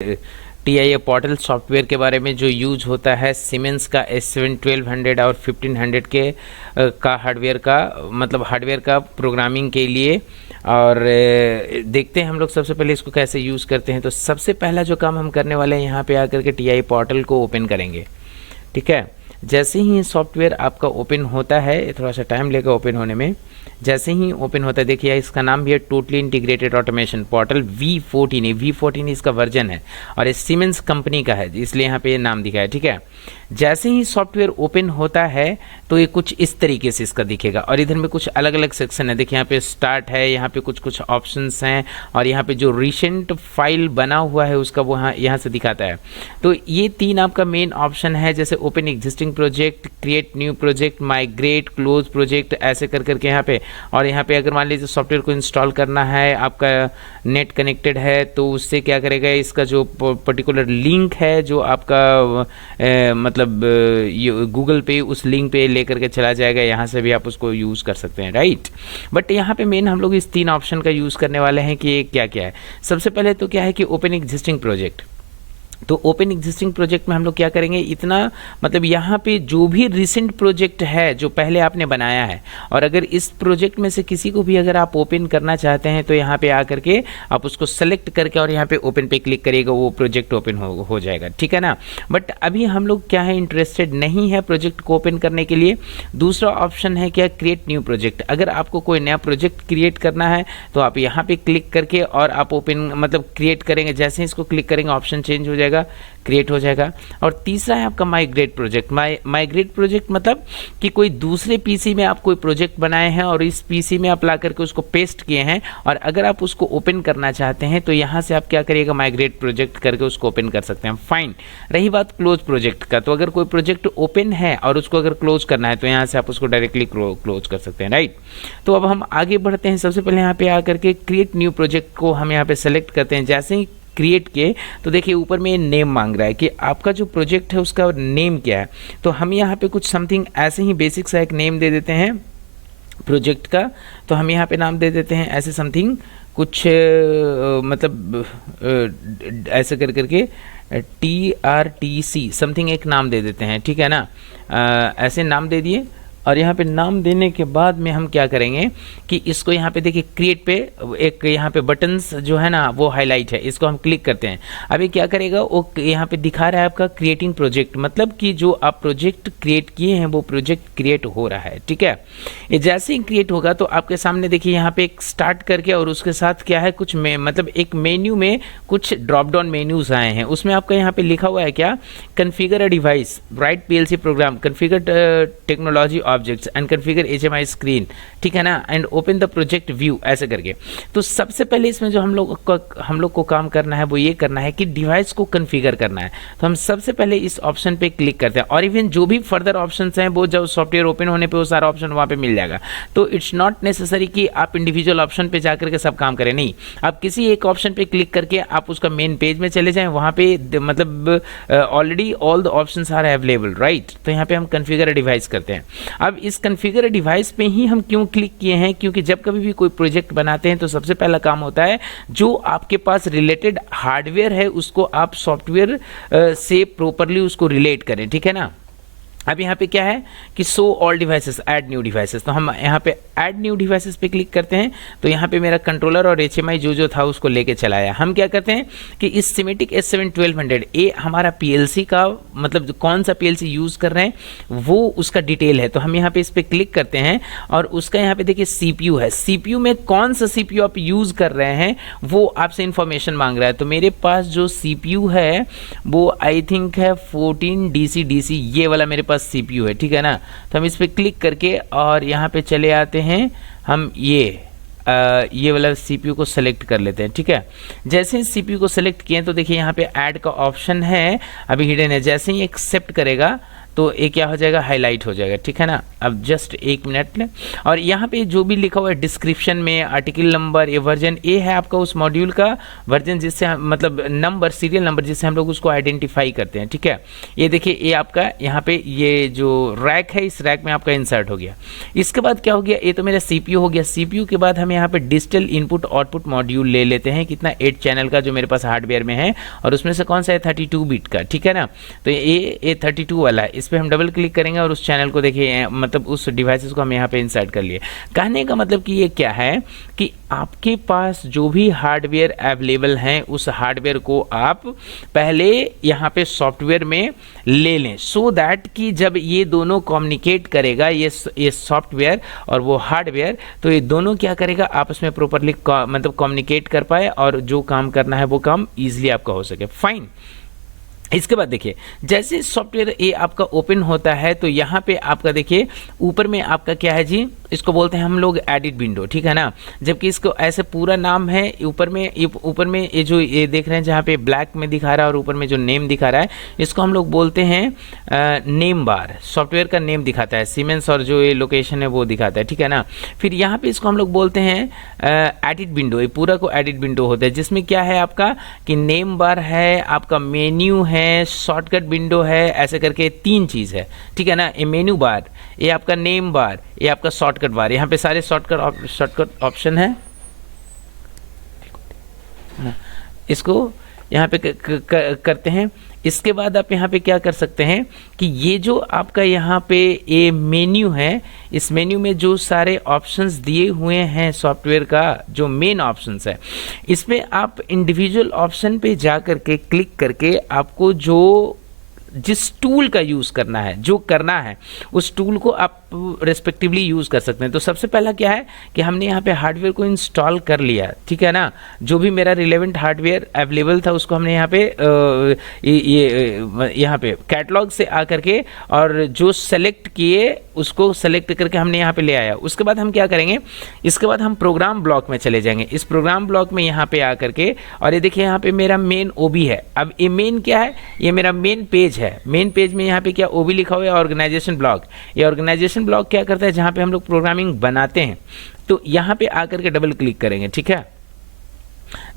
TIA portal software के बारे में जो यूज होता है सीमेंस का S7 1200 और 1500 के का हार्डवेयर का प्रोग्रामिंग के लिए। और देखते हैं हम लोग सबसे पहले इसको कैसे यूज़ करते हैं। तो सबसे पहला जो काम हम करने वाले हैं, यहाँ पे आकर के TIA पोर्टल को ओपन करेंगे। ठीक है, जैसे ही सॉफ्टवेयर आपका ओपन होता है, थोड़ा सा टाइम लेगा ओपन होने में, जैसे ही ओपन होता है, देखिए इसका नाम भी है totally integrated automation portal V14 है। V14 इसका वर्जन है और ये सीमेंस कंपनी का है, इसलिए यहाँ पे ये नाम दिखा है। ठीक है, जैसे ही सॉफ्टवेयर ओपन होता है तो ये कुछ इस तरीके से इसका दिखेगा और इधर में कुछ अलग अलग सेक्शन है। देखिए यहाँ पे स्टार्ट है, यहाँ पे कुछ कुछ ऑप्शंस हैं और यहाँ पे जो रिसेंट फाइल बना हुआ है उसका वो यहाँ से दिखाता है। तो ये तीन आपका मेन ऑप्शन है, जैसे open existing project, create new project, migrate, close project, ऐसे कर करके यहाँ पे। और यहाँ पे अगर मान लीजिए सॉफ्टवेयर को इंस्टॉल करना है, आपका नेट कनेक्टेड है, तो उससे क्या करेगा, इसका जो पर्टिकुलर लिंक है जो आपका मतलब गूगल पे, उस लिंक पे लेकर के चला जाएगा, यहाँ से भी आप उसको यूज़ कर सकते हैं, राइट। बट यहाँ पे मेन हम लोग इस तीन ऑप्शन का यूज़ करने वाले हैं कि ये क्या क्या है। सबसे पहले तो क्या है कि ओपन एग्जिस्टिंग प्रोजेक्ट। तो ओपन एग्जिस्टिंग प्रोजेक्ट में हम लोग क्या करेंगे, इतना मतलब यहाँ पे जो भी रिसेंट प्रोजेक्ट है जो पहले आपने बनाया है, और अगर इस प्रोजेक्ट में से किसी को भी अगर आप ओपन करना चाहते हैं तो यहाँ पे आकर के आप उसको सेलेक्ट करके और यहाँ पे ओपन पे क्लिक करिएगा, वो प्रोजेक्ट ओपन हो जाएगा। ठीक है ना। बट अभी हम लोग क्या है, इंटरेस्टेड नहीं है प्रोजेक्ट को ओपन करने के लिए। दूसरा ऑप्शन है क्या, क्रिएट न्यू प्रोजेक्ट। अगर आपको कोई नया प्रोजेक्ट क्रिएट करना है तो आप यहाँ पे क्लिक करके और आप ओपन मतलब क्रिएट करेंगे, जैसे ही इसको क्लिक करेंगे ऑप्शन चेंज हो जाएगा, क्रिएट हो जाएगा। और तीसरा है आपका माइग्रेट प्रोजेक्ट। माइग्रेट प्रोजेक्ट मतलब कि कोई दूसरे पीसी में आप कोई प्रोजेक्ट बनाए हैं और इस पीसी में आप ला करके उसको पेस्ट किए हैं, और अगर आप उसको ओपन करना चाहते हैं तो यहाँ से आप क्या करिएगा, माइग्रेट प्रोजेक्ट करके उसको ओपन कर सकते हैं। फाइन। रही बात क्लोज प्रोजेक्ट का, तो अगर कोई प्रोजेक्ट ओपन है और उसको अगर क्लोज करना है तो यहाँ से आप उसको डायरेक्टली क्लोज कर सकते हैं, राइट। तो अब हम आगे बढ़ते हैं। सबसे पहले यहाँ पे आकर के क्रिएट न्यू प्रोजेक्ट को हम यहाँ पे सेलेक्ट करते हैं। जैसे ही क्रिएट किए तो देखिए ऊपर में नेम मांग रहा है कि आपका जो प्रोजेक्ट है उसका नेम क्या है। तो हम यहाँ पे कुछ समथिंग ऐसे ही बेसिक सा एक नेम दे देते हैं प्रोजेक्ट का। तो हम यहाँ पे नाम दे देते हैं ऐसे समथिंग कुछ मतलब ऐसे कर करके TRTC समथिंग एक नाम दे देते हैं। ठीक है ना, ऐसे नाम दे दिए। और यहाँ पे नाम देने के बाद में हम क्या करेंगे कि इसको यहाँ पे देखिए क्रिएट पे एक यहाँ पे बटन्स जो है ना वो हाईलाइट है, इसको हम क्लिक करते हैं। अभी क्या करेगा, वो यहाँ पे दिखा रहा है आपका क्रिएटिंग प्रोजेक्ट, मतलब कि जो आप प्रोजेक्ट क्रिएट किए हैं वो प्रोजेक्ट क्रिएट हो रहा है। ठीक है, ये जैसे ही क्रिएट होगा तो आपके सामने देखिए यहाँ पे एक स्टार्ट करके और उसके साथ क्या है कुछ मतलब एक मेन्यू में कुछ ड्रॉप डाउन मेन्यूज आए हैं। उसमें आपका यहाँ पे लिखा हुआ है क्या, configure a device, write PLC program, configure technology objects and configure HMI screen. ठीक है ना, and open the project view, ऐसे करके। तो सबसे पहले इसमें जो हम लोग को काम करना है वो ये करना है कि डिवाइस को कन्फिगर करना है। तो हम सबसे पहले इस ऑप्शन पे क्लिक करते हैं, और इवन जो भी फर्दर ऑप्शंस हैं वो जब सॉफ्टवेयर ओपन होने पे वो सारा ऑप्शन वहाँ पे मिल जाएगा। तो इट्स नॉट नेसेसरी कि आप इंडिविजुअल ऑप्शन पे जाकर के सब काम करें, नहीं, आप किसी एक ऑप्शन पे क्लिक करके आप उसका मेन पेज में चले जाएं, वहाँ पे मतलब already all the options are available, right. तो यहाँ पे हम कन्फिगर डिवाइस करते हैं। अब इस कन्फिगर डिवाइस पे ही हम क्यों क्लिक किए हैं, क्योंकि जब कभी भी कोई प्रोजेक्ट बनाते हैं तो सबसे पहला काम होता है जो आपके पास रिलेटेड हार्डवेयर है उसको आप सॉफ्टवेयर से प्रॉपरली उसको रिलेट करें। ठीक है ना। अब यहाँ पे क्या है कि show all devices, add new devices. तो हम यहाँ पे ऐड न्यू डिवाइसेस पे क्लिक करते हैं तो यहाँ पे मेरा कंट्रोलर और HMI जो था उसको लेके चलाया। हम क्या करते हैं कि इस सिमेटिक S7 1200 ये हमारा PLC का मतलब कौन सा PLC यूज़ कर रहे हैं वो उसका डिटेल है। तो हम यहाँ पे इस पर क्लिक करते हैं और उसका यहाँ पे देखिए CPU है, CPU में कौन सा CPU आप यूज़ कर रहे हैं वो आपसे इंफॉर्मेशन मांग रहा है। तो मेरे पास जो CPU है वो आई थिंक है 14 DC ये वाला मेरे पास CPU है। ठीक है ना। तो हम इस पर क्लिक करके और यहाँ पे चले आते हैं, हम ये वाला CPU को सेलेक्ट कर लेते हैं। ठीक है, जैसे ही CPU को सेलेक्ट किए तो देखिए यहाँ पे ऐड का ऑप्शन है, अभी हिडन है। जैसे ही एक्सेप्ट करेगा तो ये क्या हो जाएगा, हाईलाइट हो जाएगा, ठीक है ना। अब जस्ट एक मिनट लें, और यहाँ पे जो भी लिखा हुआ है डिस्क्रिप्शन में, आर्टिकल नंबर, ये वर्जन, ये है आपका उस मॉड्यूल का वर्जन, जिससे मतलब नंबर, सीरियल नंबर, जिससे हम लोग उसको आइडेंटिफाई करते हैं, ठीक है। ये देखिए, ये आपका यहाँ पे ये जो रैक है, इस रैक में आपका इंसर्ट हो गया। इसके बाद क्या हो गया, ये तो मेरा सीपीयू हो गया। सीपीयू के बाद हम यहाँ पे डिजिटल इनपुट आउटपुट मॉड्यूल ले लेते हैं, कितना 8 चैनल का जो मेरे पास हार्डवेयर में है, और उसमें से कौन सा है 32 बिट का, ठीक है ना। तो ये 32 वाला है, इस पर हम डबल क्लिक करेंगे और उस चैनल को देखिए, मतलब उस डिवाइसेस को हम यहाँ पे इंसर्ट कर लिए। कहने का मतलब कि ये क्या है कि आपके पास जो भी हार्डवेयर अवेलेबल हैं, उस हार्डवेयर को आप पहले यहाँ पे सॉफ्टवेयर में ले लें, सो दैट कि जब ये दोनों कम्युनिकेट करेगा, ये सॉफ्टवेयर और वो हार्डवेयर, तो ये दोनों क्या करेगा, आपस में प्रॉपरली मतलब कम्युनिकेट कर पाए, और जो काम करना है वो काम ईजिली आपका हो सके। फाइन। इसके बाद देखिए, जैसे सॉफ्टवेयर ये आपका ओपन होता है, तो यहाँ पे आपका देखिए ऊपर में आपका क्या है जी, इसको बोलते हैं हम लोग एडिट विंडो, ठीक है ना। जबकि इसको ऐसे पूरा नाम है, ऊपर में ये जो ये देख रहे हैं जहाँ पे ब्लैक में दिखा रहा है और ऊपर में जो नेम दिखा रहा है, इसको हम लोग बोलते हैं नेम बार। सॉफ्टवेयर का नेम दिखाता है, सीमेंस, और जो ये लोकेशन है वो दिखाता है, ठीक है ना। फिर यहाँ पे इसको हम लोग बोलते हैं एडिट विंडो। ये पूरा को एडिट विंडो होता है, जिसमें क्या है आपका कि नेम बार है, आपका मेन्यू है, शॉर्टकट विंडो है, ऐसे करके 3 चीज है, ठीक है ना। ये मेन्यू बार, ये आपका नेम बार, ये आपका शॉर्टकट बार। यहाँ पे सारे शॉर्टकट ऑप्शन है, इसको यहाँ पे करते हैं। इसके बाद आप यहाँ पे क्या कर सकते हैं कि ये जो आपका यहाँ पे ये मेन्यू है, इस मेन्यू में जो सारे ऑप्शंस दिए हुए हैं सॉफ्टवेयर का, जो मेन ऑप्शंस है, इसमें आप इंडिविजुअल ऑप्शन पे जा करके क्लिक करके आपको जो जिस टूल का यूज़ करना है, जो करना है, उस टूल को आप रेस्पेक्टिवली यूज़ कर सकते हैं। तो सबसे पहला क्या है कि हमने यहाँ पे हार्डवेयर को इंस्टॉल कर लिया, ठीक है ना। जो भी मेरा रिलेवेंट हार्डवेयर अवेलेबल था उसको हमने यहाँ पे यहाँ पे कैटलॉग से आकर के, और जो सेलेक्ट किए उसको सेलेक्ट करके हमने यहाँ पे ले आया। उसके बाद हम क्या करेंगे, इसके बाद हम प्रोग्राम ब्लॉक में चले जाएंगे। इस प्रोग्राम ब्लॉक में यहाँ पे आकर के, और ये देखिए यहाँ पे मेरा मेन ओबी है। अब ये मेन क्या है, ये मेरा मेन पेज है। मेन पेज में यहाँ पे क्या ओबी लिखा हुआ है, ऑर्गेनाइजेशन ब्लॉक। ये ऑर्गेनाइजेशन ब्लॉक क्या करता है, जहाँ पे हम लोग प्रोग्रामिंग बनाते हैं, तो यहाँ पे आकर के डबल क्लिक करेंगे, ठीक है।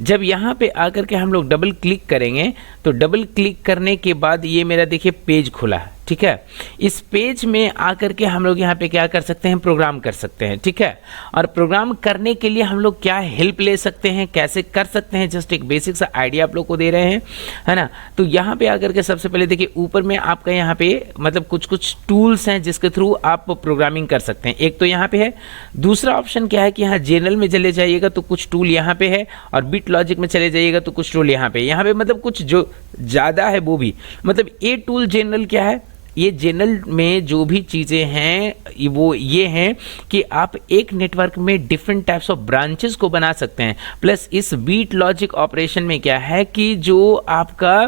जब यहाँ पे आकर के हम लोग डबल क्लिक करेंगे, तो डबल क्लिक करने के बाद ये मेरा देखिए पेज खुला है, ठीक है। इस पेज में आकर के हम लोग यहाँ पे क्या कर सकते हैं, प्रोग्राम कर सकते हैं, ठीक है। और प्रोग्राम करने के लिए हम लोग क्या हेल्प ले सकते हैं, कैसे कर सकते हैं, जस्ट एक बेसिक सा आइडिया आप लोग को दे रहे हैं, है ना। तो यहाँ पे आकर के सबसे पहले देखिए ऊपर में आपका यहाँ पे मतलब कुछ टूल्स हैं जिसके थ्रू आप प्रोग्रामिंग कर सकते हैं। एक तो यहाँ पे है, दूसरा ऑप्शन क्या है कि यहाँ जनरल में चले जाइएगा तो कुछ टूल यहाँ पे है, और बिट लॉजिक में चले जाइएगा तो कुछ टूल यहाँ पे मतलब कुछ जो ज़्यादा है वो भी, मतलब ये टूल जनरल क्या है, ये जनरल में जो भी चीज़ें हैं वो ये हैं कि आप एक नेटवर्क में डिफरेंट टाइप्स ऑफ ब्रांचेस को बना सकते हैं। प्लस इस बीट लॉजिक ऑपरेशन में क्या है कि जो आपका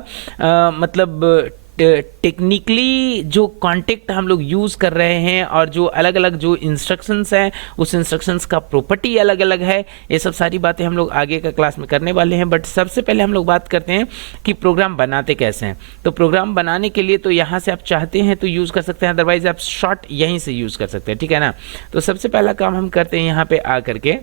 मतलब टेक्निकली जो कॉन्टेक्ट हम लोग यूज़ कर रहे हैं, और जो अलग अलग जो इंस्ट्रक्शंस हैं, उस इंस्ट्रक्शंस का प्रॉपर्टी अलग अलग है। ये सब सारी बातें हम लोग आगे का क्लास में करने वाले हैं। बट सबसे पहले हम लोग बात करते हैं कि प्रोग्राम बनाते कैसे हैं। तो प्रोग्राम बनाने के लिए तो यहाँ से आप चाहते हैं तो यूज़ कर सकते हैं, अदरवाइज आप शॉर्ट यहीं से यूज़ कर सकते हैं, ठीक है ना। तो सबसे पहला काम हम करते हैं, यहाँ पे आ करके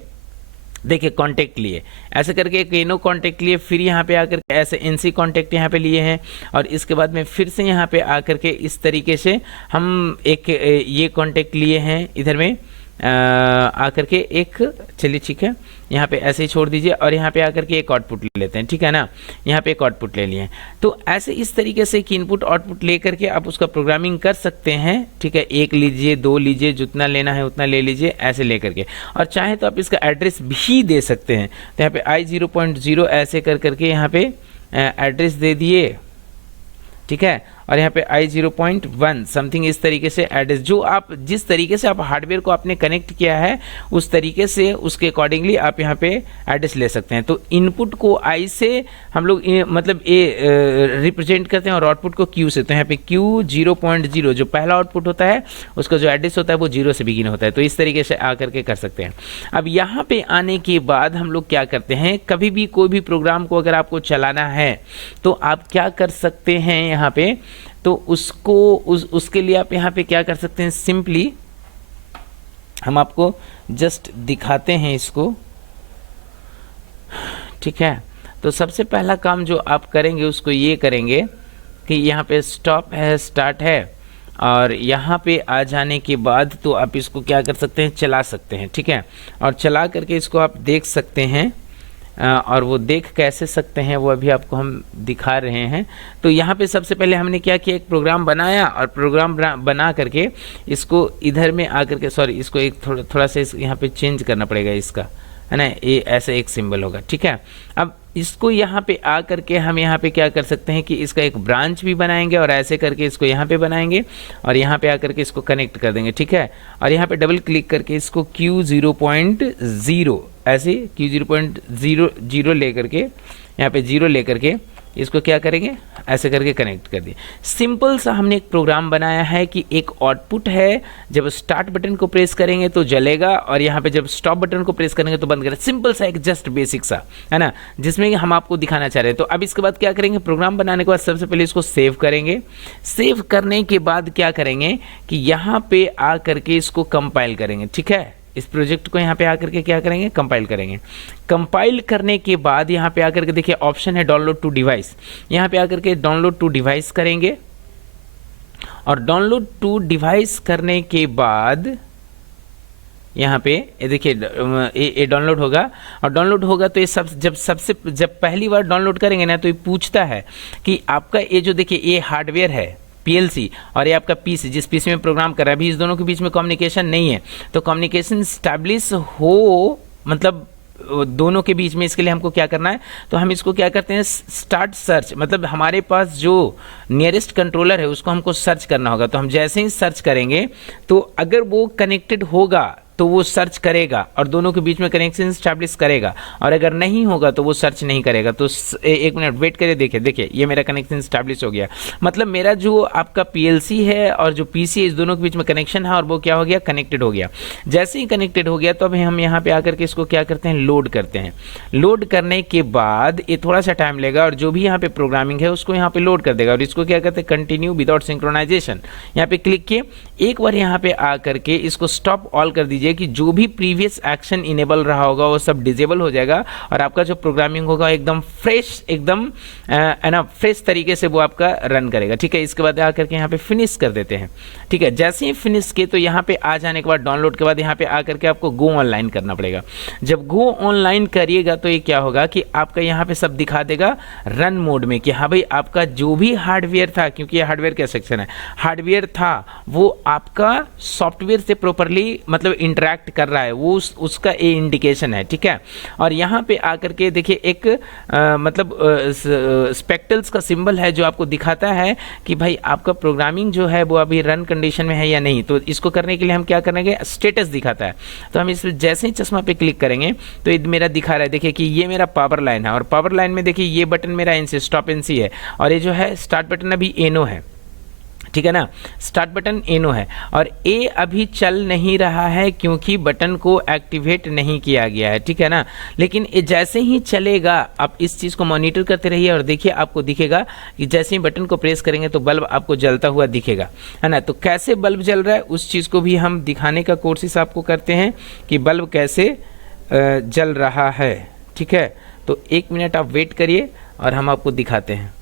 देखिए कॉन्टेक्ट लिए, ऐसे करके एक इनो कॉन्टेक्ट लिए, फिर यहाँ पे आकर के ऐसे एनसी कॉन्टेक्ट यहाँ पे लिए हैं, और इसके बाद में फिर से यहाँ पे आकर के इस तरीके से हम एक ये कॉन्टेक्ट लिए हैं इधर में आकर के एक, चलिए ठीक है, यहाँ पे ऐसे ही छोड़ दीजिए, और यहाँ पे आकर के एक आउटपुट ले लेते हैं, ठीक है ना। यहाँ पे एक आउटपुट ले लिए। तो ऐसे इस तरीके से एक इनपुट आउटपुट ले करके आप उसका प्रोग्रामिंग कर सकते हैं, ठीक है। एक लीजिए, 2 लीजिए, जितना लेना है उतना ले लीजिए, ऐसे ले करके। और चाहे तो आप इसका एड्रेस भी दे सकते हैं। तो यहाँ पे i0.0 ऐसे कर करके यहाँ पे एड्रेस दे दिए, ठीक है। और यहाँ पे i0.1 समथिंग इस तरीके से एड्रेस, जो आप जिस तरीके से आप हार्डवेयर को आपने कनेक्ट किया है उस तरीके से उसके अकॉर्डिंगली आप यहाँ पे एड्रेस ले सकते हैं। तो इनपुट को i से हम लोग मतलब ए रिप्रेजेंट करते हैं, और आउटपुट को q से। तो यहाँ पे q 0.0 जो पहला आउटपुट होता है उसका जो एड्रेस होता है वो 0 से बिगिन होता है। तो इस तरीके से आकर के कर सकते हैं। अब यहाँ पे आने के बाद हम लोग क्या करते हैं, कभी भी कोई भी प्रोग्राम को अगर आपको चलाना है तो आप क्या कर सकते हैं, यहाँ पे तो उसको उसके लिए आप यहाँ पे क्या कर सकते हैं, सिंपली हम आपको जस्ट दिखाते हैं इसको, ठीक है। तो सबसे पहला काम जो आप करेंगे उसको ये करेंगे कि यहाँ पे स्टॉप है, स्टार्ट है, और यहाँ पे आ जाने के बाद तो आप इसको क्या कर सकते हैं, चला सकते हैं, ठीक है। और चला करके इसको आप देख सकते हैं, और वो देख कैसे सकते हैं वो अभी आपको हम दिखा रहे हैं। तो यहाँ पे सबसे पहले हमने क्या किया, एक प्रोग्राम बनाया, और प्रोग्राम बना करके इसको इधर में आकर के, सॉरी इसको एक थोड़ा सा यहाँ पे चेंज करना पड़ेगा इसका, है ना, ये ऐसे एक सिंबल होगा, ठीक है। अब इसको यहाँ पे आ करके हम यहाँ पे क्या कर सकते हैं कि इसका एक ब्रांच भी बनाएंगे, और ऐसे करके इसको यहाँ पे बनाएंगे, और यहाँ पे आकर के इसको कनेक्ट कर देंगे, ठीक है। और यहाँ पे डबल क्लिक करके इसको Q0.0 ऐसे Q0.00 ले करके, यहाँ पे 0 ले करके इसको क्या करेंगे, ऐसे करके कनेक्ट कर दिए। सिंपल सा हमने एक प्रोग्राम बनाया है कि एक आउटपुट है, जब स्टार्ट बटन को प्रेस करेंगे तो जलेगा, और यहाँ पे जब स्टॉप बटन को प्रेस करेंगे तो बंद करेगा। सिंपल सा एक जस्ट बेसिक सा, है ना, जिसमें हम आपको दिखाना चाह रहे हैं। तो अब इसके बाद क्या करेंगे, प्रोग्राम बनाने के बाद सबसे पहले इसको सेव करेंगे। सेव करने के बाद क्या करेंगे कि यहाँ पे आ करके इसको कंपाइल करेंगे, ठीक है। इस प्रोजेक्ट को यहाँ पे आकर के क्या करेंगे, कंपाइल करेंगे। कंपाइल करने के बाद यहाँ पे आकर के देखिए ऑप्शन है डाउनलोड टू डिवाइस, यहाँ पे आकर के डाउनलोड टू डिवाइस करेंगे, और डाउनलोड टू डिवाइस करने के बाद यहाँ पे ये देखिए ये डाउनलोड होगा, और डाउनलोड होगा तो ये जब पहली बार डाउनलोड करेंगे ना तो ये पूछता है कि आपका ये जो देखिए ये हार्डवेयर है PLC, और ये आपका पीसी, जिस पीसी में प्रोग्राम कर रहा है, अभी इस दोनों के बीच में कम्युनिकेशन नहीं है। तो कम्युनिकेशन स्टैब्लिश हो, मतलब दोनों के बीच में, इसके लिए हमको क्या करना है, तो हम इसको क्या करते हैं, स्टार्ट सर्च, मतलब हमारे पास जो नियरेस्ट कंट्रोलर है उसको हमको सर्च करना होगा। तो हम जैसे ही सर्च करेंगे तो अगर वो कनेक्टेड होगा तो वो सर्च करेगा और दोनों के बीच में कनेक्शन स्टैब्लिश करेगा, और अगर नहीं होगा तो वो सर्च नहीं करेगा। तो एक मिनट वेट करिए, देखिए देखिए ये मेरा कनेक्शन स्टैब्लिश हो गया, मतलब मेरा जो आपका PLC है और जो PC है इस दोनों के बीच में कनेक्शन है, और वो क्या हो गया, कनेक्टेड हो गया। जैसे ही कनेक्टेड हो गया तो अब हम यहाँ पे आकर के इसको क्या करते हैं, लोड करते हैं। लोड करने के बाद ये थोड़ा सा टाइम लेगा, और जो भी यहाँ पे प्रोग्रामिंग है उसको यहाँ पे लोड कर देगा, और इसको क्या करते हैं, कंटिन्यू विदाउट सिंक्रोनाइजेशन, यहाँ पे क्लिक किए। एक बार यहाँ पे आकर के इसको स्टॉप ऑल कर दीजिए कि जो भी प्रीवियस एक्शन इनेबल रहा होगा वो सब डिजेबल हो जाएगा, और आपका जो प्रोग्रामिंग होगा एकदम फ्रेश, एकदम है ना, फ्रेश तरीके से वो आपका रन करेगा, ठीक है। इसके बाद आकर के यहाँ पे फिनिश कर देते हैं, ठीक है। जैसे ही फिनिश किए तो यहाँ पे आ जाने के बाद डाउनलोड के बाद यहाँ पे आकर के आपको गो ऑनलाइन करना पड़ेगा। जब गो ऑनलाइन करिएगा तो ये क्या होगा कि आपका यहाँ पे सब दिखा देगा रन मोड में कि हाँ भाई आपका जो भी हार्डवेयर था, क्योंकि ये हार्डवेयर का सेक्शन है, हार्डवेयर था वो आपका सॉफ्टवेयर से प्रॉपरली मतलब इंटरैक्ट कर रहा है, वो उसका ये इंडिकेशन है, ठीक है। और यहाँ पे आकर के देखिए एक मतलब स्पेक्टल्स का सिंबल है जो आपको दिखाता है कि भाई आपका प्रोग्रामिंग जो है वो अभी रन कंडीशन में है या नहीं। तो इसको करने के लिए हम क्या करेंगे, स्टेटस दिखाता है, तो हम इस जैसे ही चश्मा पे क्लिक करेंगे तो ये मेरा दिखा रहा है, देखिए कि ये मेरा पावर लाइन है, और पावर लाइन में देखिए ये बटन मेरा एनसी स्टॉप एनसी है, और ये जो है स्टार्ट बटन अभी एनो है, ठीक है ना, स्टार्ट बटन एनो है, और ए अभी चल नहीं रहा है क्योंकि बटन को एक्टिवेट नहीं किया गया है, ठीक है ना। लेकिन ये जैसे ही चलेगा, आप इस चीज़ को मॉनिटर करते रहिए, और देखिए आपको दिखेगा कि जैसे ही बटन को प्रेस करेंगे तो बल्ब आपको जलता हुआ दिखेगा, है ना। तो कैसे बल्ब जल रहा है उस चीज़ को भी हम दिखाने का कोशिश आपको करते हैं कि बल्ब कैसे जल रहा है, ठीक है। तो 1 मिनट आप वेट करिए और हम आपको दिखाते हैं।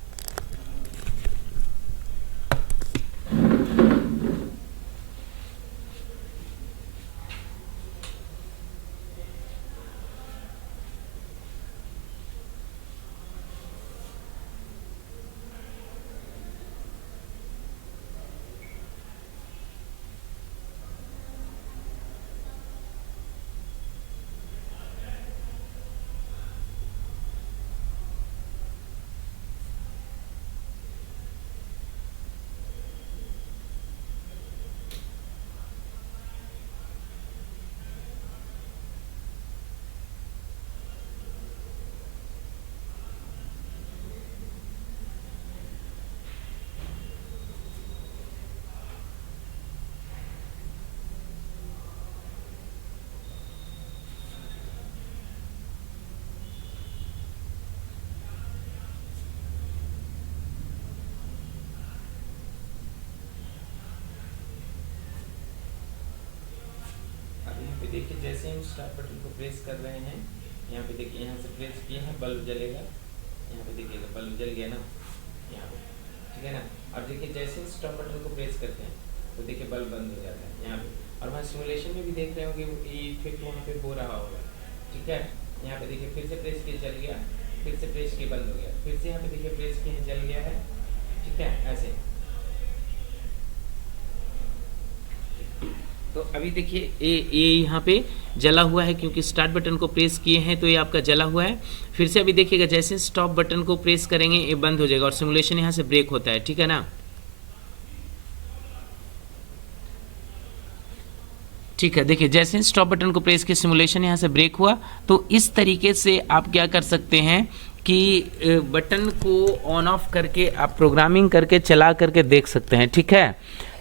जैसे हम स्टार्ट बटन को प्रेस कर रहे हैं, यहाँ पे देखिए, यहाँ से प्रेस किए हैं, बल्ब जलेगा, यहाँ पे देखिएगा बल्ब जल गया ना यहाँ पे, ठीक है ना। अब देखिए जैसे स्टॉप बटन को प्रेस करते हैं तो देखिए बल्ब बंद हो जाता है यहाँ पे, और वहाँ सिमुलेशन में भी देख रहे होंगे ये इफेक्ट वहाँ पे हो रहा होगा, ठीक है। यहाँ पे देखिए फिर से प्रेस किए जल गया, फिर से प्रेस किए बंद हो गया, फिर से यहाँ पे देखिए प्रेस किए जल गया है, ठीक है, ऐसे। तो अभी देखिए ये यहाँ पे जला हुआ है क्योंकि स्टार्ट बटन को प्रेस किए हैं तो ये आपका जला हुआ है। फिर से अभी देखिएगा जैसे स्टॉप बटन को प्रेस करेंगे ये बंद हो जाएगा और सिमुलेशन यहाँ से ब्रेक होता है, ठीक है ना। ठीक है, देखिए जैसे स्टॉप बटन को प्रेस किया सिमुलेशन यहाँ से ब्रेक हुआ। तो इस तरीके से आप क्या कर सकते हैं कि बटन को ऑन ऑफ करके आप प्रोग्रामिंग करके चला करके देख सकते हैं, ठीक है।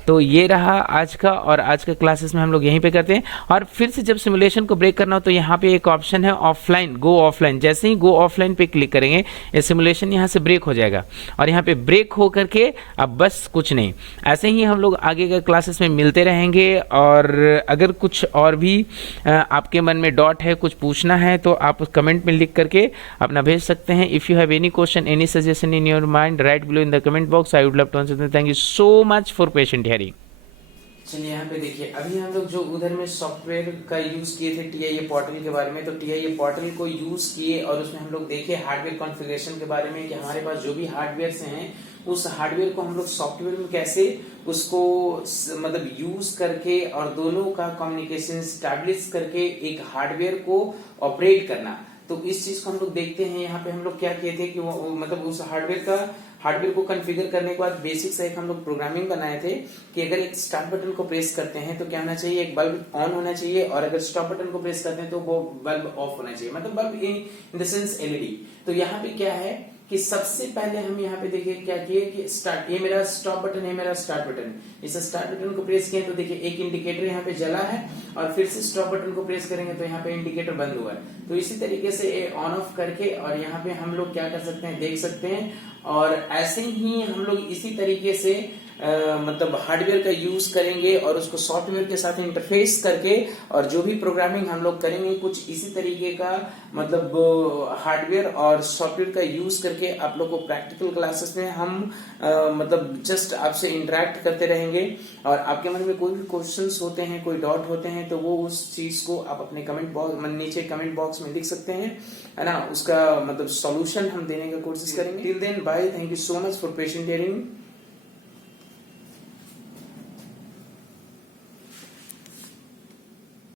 तो ये रहा आज का, और आज के क्लासेस में हम लोग यहीं पे करते हैं। और फिर से जब सिमुलेशन को ब्रेक करना हो तो यहाँ पे एक ऑप्शन है ऑफलाइन, गो ऑफलाइन। जैसे ही गो ऑफलाइन पे क्लिक करेंगे ये सिमुलेशन यहाँ से ब्रेक हो जाएगा, और यहाँ पे ब्रेक हो करके अब बस कुछ नहीं। ऐसे ही हम लोग आगे के क्लासेस में मिलते रहेंगे, और अगर कुछ और भी आपके मन में डॉट है, कुछ पूछना है, तो आप कमेंट में लिख करके अपना भेज सकते हैं। If you have any question, any suggestion in your mind, write below in the comment box. I would love to answer. Thank you so much for patient hearing. चलिए यहाँ पे देखिए, अभी हम लोग जो उधर में सॉफ्टवेयर का यूज किए थे TIA पोर्टल के बारे में, तो TIA पोर्टल को यूज किए और उसमें हम लोग देखे हार्डवेयर कॉन्फ़िगरेशन के बारे में कि हमारे पास जो भी हार्डवेयर हैं उस हार्डवेयर को हम लोग सॉफ्टवेयर में कैसे उसको मतलब यूज करके और दोनों का कम्युनिकेशन स्टैब्लिश करके एक हार्डवेयर को ऑपरेट करना। तो इस चीज को हम लोग देखते हैं। यहाँ पे हम लोग क्या किए थे कि वो मतलब उस हार्डवेयर को कॉन्फ़िगर करने के बाद बेसिक से एक हम लोग प्रोग्रामिंग बनाए थे कि अगर एक स्टार्ट बटन को प्रेस करते हैं तो क्या होना चाहिए, एक बल्ब ऑन होना चाहिए, और अगर स्टॉप बटन को प्रेस करते हैं तो वो बल्ब ऑफ होना चाहिए, मतलब bulb in the sense LED। तो यहाँ पे क्या है कि सबसे पहले हम यहाँ पे देखिए क्या किए कि स्टार्ट, ये मेरा स्टॉप बटन है, मेरा स्टार्ट बटन। इस स्टार्ट बटन को प्रेस किए तो देखिए एक इंडिकेटर यहाँ पे जला है, और फिर से स्टॉप बटन को प्रेस करेंगे तो यहाँ पे इंडिकेटर बंद हुआ है। तो इसी तरीके से ऑन ऑफ करके और यहाँ पे हम लोग क्या कर सकते हैं, देख सकते हैं। और ऐसे ही हम लोग इसी तरीके से मतलब हार्डवेयर का यूज करेंगे और उसको सॉफ्टवेयर के साथ इंटरफेस करके, और जो भी प्रोग्रामिंग हम लोग करेंगे कुछ इसी तरीके का मतलब हार्डवेयर और सॉफ्टवेयर का यूज करके आप लोग को प्रैक्टिकल क्लासेस में हम मतलब जस्ट आपसे इंटरेक्ट करते रहेंगे। और आपके मन में कोई भी क्वेश्चंस होते हैं, कोई डाउट होते हैं, तो वो उस चीज को आप अपने कमेंट बॉक्स नीचे कमेंट बॉक्स में लिख सकते हैं, है ना। उसका मतलब सॉल्यूशन हम देने का कोशिश करेंगे। Till then bye, thank you so much for patient hearing.